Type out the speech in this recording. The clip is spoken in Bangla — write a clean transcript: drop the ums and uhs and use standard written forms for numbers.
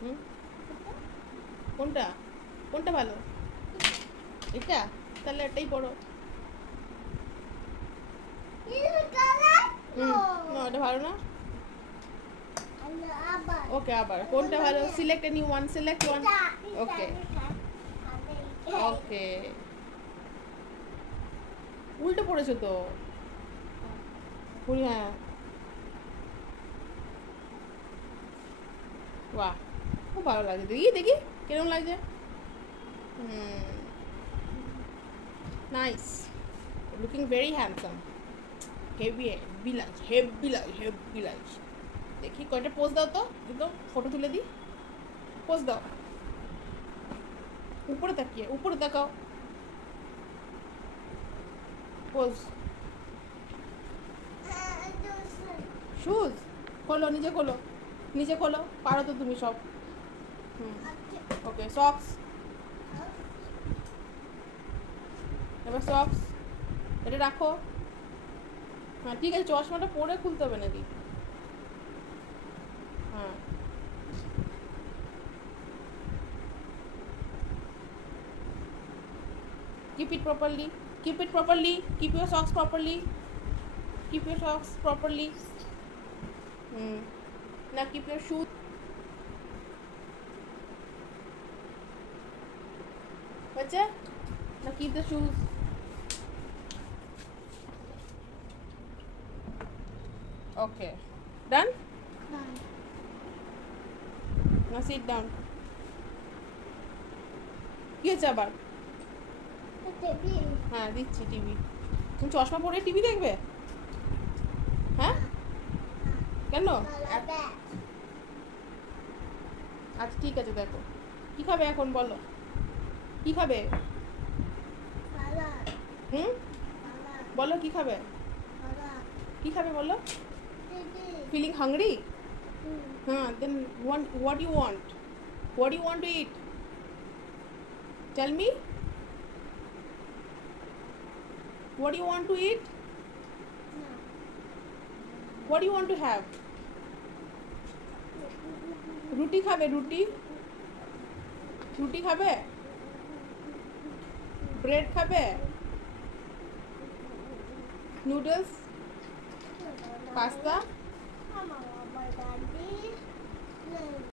হুম, কোনটা কোনটা ভালো? এটা? তাহলে এটাই পড়ো। না এটা ভালো না। ওকে আবার কোনটা ভালো? Select any one, select one. Okay okay, উল্টো পড়েছো তো। হ্যাঁ, বাহ, খুব ভালো লাগছে। দেখি দেখি কিরকম লাগছে। Hmm, nice, looking very handsome. Heavy heavy লাগছে, হেভি লাগছে, হেভি লাগছে। দেখি কয়টা পোজ দাও তো, একদম ফটো তুলে দিই। পোজ দাও, উপরে তাকিয়ে, উপরে তাকাও। পোজ। শুজ খোলো, নিজে খোলো, নিজে খোলো, পারো তো তুমি সব। হুম, ওকে সক্স, এবার সক্স, এটা রাখো। হ্যাঁ ঠিক আছে, চশমাটা পরে খুলতে হবে নাকি? হ্যাঁ, keep it properly, keep it properly, keep your socks properly, keep your socks properly. Hmm, now keep your shoes. Bacha, now keep the shoes. Okay, done. Now sit down. কি হচ্ছে আবার? হ্যাঁ দিচ্ছি টিভি। তুমি চশমা পরে টিভি দেখবে? হ্যাঁ, কেন? আচ্ছা ঠিক আছে, দেখো কি খাবে এখন বলো, কি খাবে? হুম, বলো কি খাবে, কি খাবে বলো? Feeling hungry? হ্যাঁ, then what do you want, what do you want to eat, tell me, what do you want to eat, what do you want to have? রুটি খাবে? রুটি, রুটি খাবে? ব্রেড খাবে? Noodles, pasta?